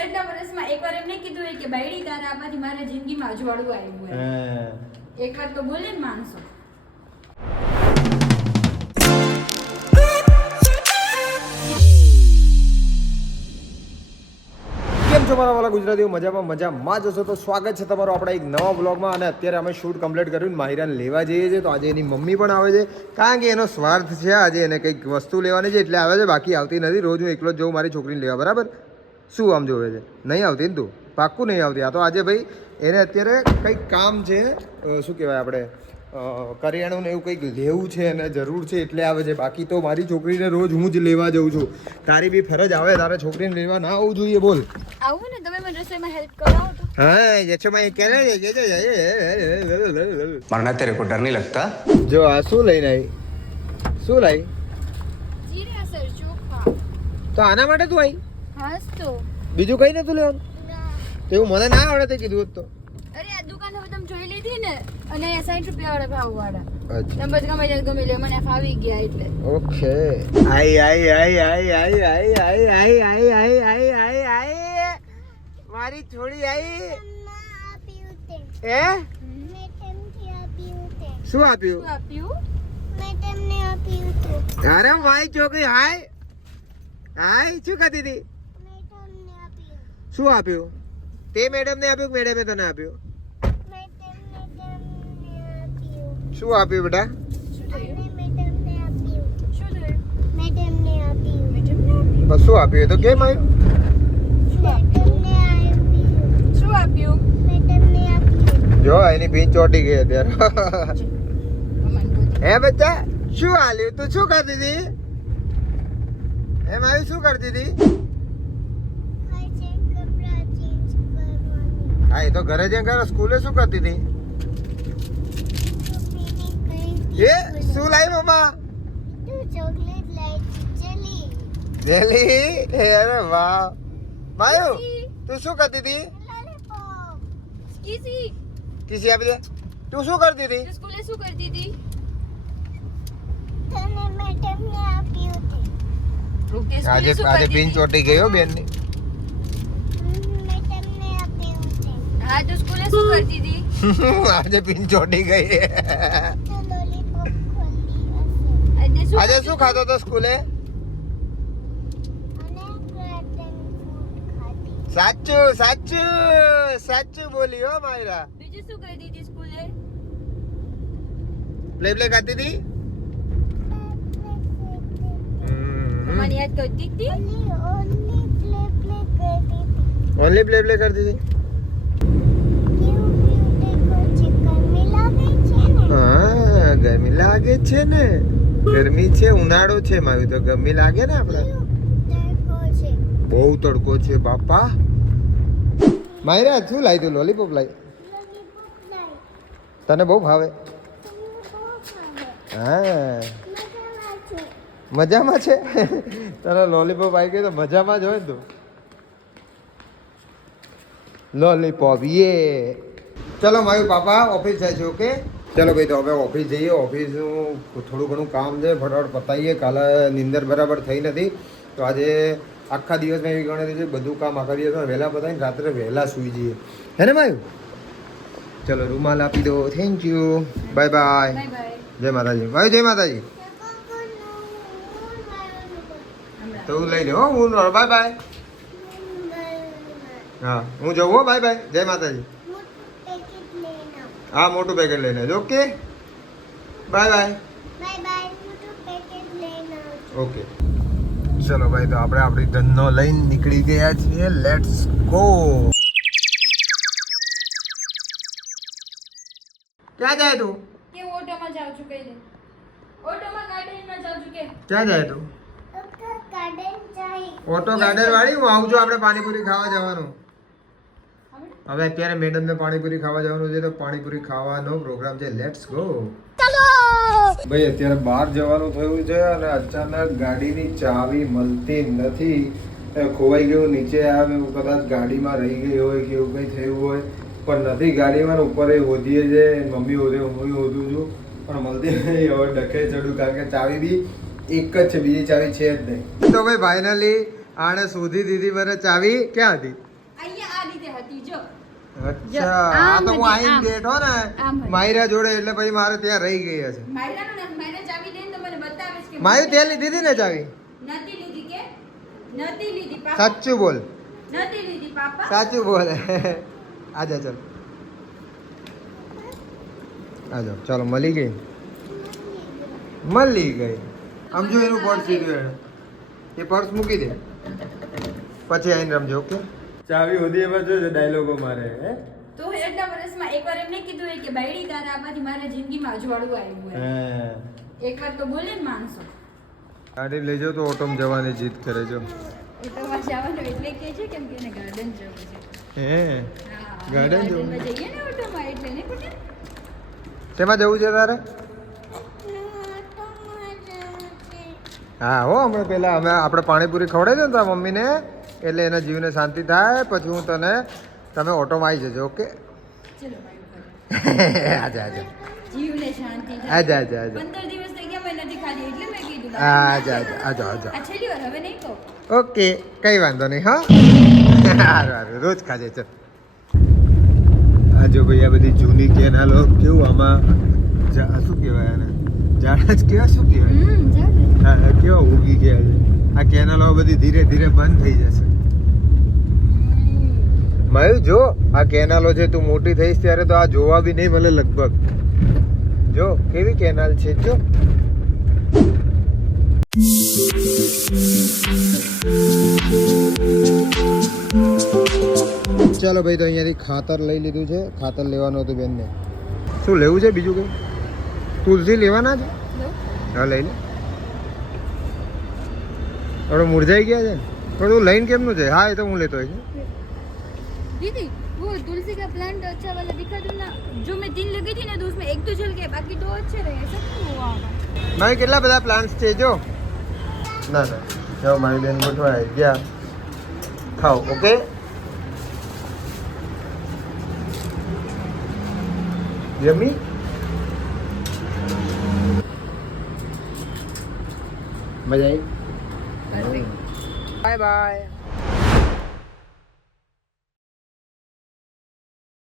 એટલા વર્ષમાં એકવાર એમને કીધું હોય કે બાયડી તારા આમાંથી મારા જિંદગીમાં અજવાળું આવ્યું હોય. એકવાર તો બોલે ને માણસો. કેમ છો મારા વાલા ગુજરાતીઓ? મજામાં જશો તો સ્વાગત છે તમારું આપણા એક નવા બ્લોગમાં. અને અત્યારે અમે શૂટ કમ્પ્લીટ કર્યું, માહિરાને લેવા જઈએ છીએ. તો આજે એની મમ્મી પણ આવે છે, કારણ કે એનો સ્વાર્થ છે. આજે એને કંઈક વસ્તુ લેવાની છે એટલે આવે છે, બાકી આવતી નથી. રોજ હું એકલો જ જઉં મારી છોકરીને લેવા, બરાબર? શું આમ જોવે છે? નહીં આવતી ને તું? પાક્કું નહીં આવતી. આ તો આજે ભાઈ એને અત્યારે કંઈક કામ છે, શું કહેવાય આપણે કરિયાણું ને એવું કંઈક લેવું છે અને જરૂર છે એટલે આવે છે. બાકી તો મારી છોકરીને રોજ હું જ લેવા જઉં છું. તારી બી ફરજ આવે, તારે છોકરીને લેવા ના આવવું જોઈએ. બોલ. આવું ને તમે મને રસોઈમાં હેલ્પ કરાવો તો. હા યશોમાં એ કહે मरना तेरे को डर नहीं लगता? જો આ શું લઈને આવી? શું લાવી? જીરા સર ચોખા. તો આના માટે તું આવી? હાસ તો. બીજું કઈ નતું લેવાનું? તો એવું મને ના આવડે તે કીધું હોત તો. અરે આ દુકાન હવે તમે જોઈ લીધી ને, અને અહીંયા 60 રૂપિયા વાળા ભાવ વાળા. અચ્છા તમે ગમે ત્યાં ગમે લે, મને ફાવી ગયા એટલે. ઓકે. આઈ મારી થોડી આઈ. એ શું આપ્યું? શું આપ્યું? અરે મારી છોકરી હાય હાય શું ખાતી હતી? શું આપ્યું? તે મેડમ ને આપ્યું? મેડમે તને આપ્યું? શું આપ્યું બેટા? શું થયું? શું થયું? બસ શું આપ્યું? એ તો કેમ આવ્યું? શું આપ્યું? જો એની પીન ચોટી ગઈ અત્યારે. હે બચ્ચા શું હાલ્યું? તું શું કરતી હતી? એમ આવી શું કરતી હતી? હા એ તો ઘરે જઈને કરો. સ્કૂલે શું કરતી હતી? એ શું લાવી મમ્મા? જેલી. અરે વાહ. માયુ તું શું કરતી હતી? કીસી કિસી આપી દે. તું શું કરતી હતી? તો સ્કૂલે શું કરતી હતી? ઓકે આજે સ્કૂલે શું આજે કરતી પીન હતી? ચોટી ગયો બેન ની. હા તો સ્કૂલે શું કરતી હતી? આજે પીન ચોટી ગઈ. આજે શું ખાતો તો સ્કૂલે? સાચું સાચું સાચું બોલી હો માયરા. બીજું શું કરતી હતી સ્કૂલે? પ્લે ખાતી હતી? મને યાદ કરતી હતી. ઓનલી પ્લે કરતી હતી? હા ગરમી લાગે છે ને. ગરમી છે, ઉનાળો છે મારું તો ગરમી લાગે ને આપણે. બહુ તડકો છે બાપા. માયરા શું લાવી તું? લોલીપોપ લાવી? તને બહુ ભાવે? હા મજામાં છે. તને લોલીપોપ આવી ગઈ તો મજામાં જ હોય ને તું. લોલીપોપ યે. ચલો મારું પાપા ઓફિસ જાય છે. ઓકે ચલો ભાઈ તો હવે ઓફિસ જઈએ. ઓફિસનું થોડું ઘણું કામ છે, ફટાફટ પતાવીએ. કાલે નીંદર બરાબર થઈ નથી તો આજે આખા દિવસમાં એવી ગણતરી છે બધું કામ આખા દિવસમાં વહેલા પતાવીને રાત્રે વહેલા સૂઈ જઈએ. હે ને માયું? ચલો રૂમાલ આપી દો. Thank you. Bye bye. Bye bye. જય માતાજી. ભાઈ જય માતાજી. તો હું લઈ લે હો. હું બાય બાય. હા હું જવું હો. Bye bye. જય માતાજી. હા મોટું પેકેટ લઈને જ. Okay bye bye. ઓકે ચલો ભાઈ તો આપણે આપણી ધનનો લઈને નીકળી ગયા છીએ. Let's go. ક્યાં જાય તું? કે ઓટોમાં જાઉં છું કઈ દે. ઓટોમાં ગાર્ડનમાં જાઉં છું કે. ક્યાં જાય તું? ઓટો ગાર્ડન વાળી. હું આવું છું. આપણે પાણીપુરી ખાવા જવાનું. હવે અત્યારે મેડમને પાણીપુરી ખાવા જવાનું છે તો પાણીપુરી ખાવાનો પ્રોગ્રામ છે. Let's go. ભાઈ અત્યારે બહાર જવાનું થયું છે અને અચાનક ગાડીની ચાવી મળતી નથી. ખોવાઈ ગયું, નીચે આવ્યું, કદાચ ગાડીમાં રહી ગઈ હોય કે એવું કંઈ થયું હોય પણ નથી ગાડીમાં. ઉપર એ હોદીએ છે, મમ્મી હોદે, હું હોદું છું પણ મળતી નહીં. હવે ડખે ચડું કારણ કે ચાવી બી એક જ છે, બીજી ચાવી છે જ નહીં. તો ભાઈ ફાઇનલી આને શોધી દીધી મને ચાવી ક્યાં હતી? અહીંયા આ રીતે હતી જો. અચ્છા આમ આ તો હું હતી, આઈને આમ. બેઠો ને આમ હતી. માયરા જોડે એટલે પછી મારે ત્યાં રહી ગઈ હશે. માયરાનું નામ માયરા ચાવી દે ને તો મને બતાવે છે કે મારી ત્યાં લીધી હતી ને ચાવી? નથી લીધી કે નથી લીધી પાપા. સાચું બોલ, નથી લીધી પાપા. સાચું બોલ. આજા ચાલ, આજો ચાલો. મળી ગઈ, મળી ગઈ. આમ જો એનું પર્સ લીધું એને. એ પર્સ મૂકી દે પછી આવીને રમજો. ઓકે ચાવી હોદી એમાં જો ડાયલોગો મારે હે. તો એટલા વર્ષમાં એકવાર એમને કીધું હોય કે બાયડી તારા આમાંથી મારા જિંદગીમાં અજવાળું આવ્યું હોય. એકવાર તો બોલે ને માણસો. ગાડી લેજો તો ઓટોમ જવાની જીદ કરે જો. ઓટોમાં જવાનું એટલે કે છે કેમ કે એને ગાર્ડન જવું છે. હે હા, ગાર્ડન જવું? ગાર્ડનમાં જઈએ ને ઓટોમાં એટલે ને કુટે. શેમાં જવું છે તારે? હા હો, હમણાં પેલા આપણે પાણીપુરી ખવડાવી દો ને તારા મમ્મીને એટલે એના જીવને શાંતિ થાય. પછી હું તમે ઓટોમાં આવી જજો. ઓકે ચલો ભાઈ આજા આજા જીવને શાંતિ થાય. આજા આજા આજા 15 દિવસ થઈ ગયા મેં નથી ખાધી એટલે મેં કીધું આજા આજા આજા આજા. આ છેલ્લી વાર હવે નહીં કહું. ઓકે કઈ વાંધો નહીં. હા સારું સારું, રોજ ખાજે. ચલ આ જો ભાઈ આ બધી જૂની કેનાલો કેવું આમાં શું કહેવાય આને? ઝાડ જ કેવા શું કહેવાય? ચાલે. હા કેવા ઉગી ગયા છે. આ કેનાલો બધી ધીરે ધીરે બંધ થઈ જશે. માયુ જો આ કેનાલો છે, તું મોટી થઈશ ત્યારે તો આ જોવા બી નહીં મળે લગભગ. જો કેવી કેનાલ છે જો. ચાલો ભાઈ, તો અહીંયાથી ખાતર લઈ લીધું છે. ખાતર લેવાનું હતું બેનને. શું લેવું છે બીજું કંઈ? તુલસી લેવાના છે? હા લઈ લે. હવે મુરઝાઈ ગયા છે ને પણ તું લઈને કેમનું છે? હા એ તો હું લેતો હોય છે. दीदी वो तुलसी का प्लांट अच्छा वाला दिखा दो ना. जो मैं 3 लगी थी ना तो उसमें एक तो जल गया बाकी 2 अच्छे रहे. ऐसा क्यों हुआ होगा? મારી કેટલા બધા પ્લાન્ટ્સ છે જો. ના ના જાઓ, મારી બેન ગોઠવાય ગયા. ખાઓ. ઓકે યમી. મજા આવી? Perfect. Bye bye.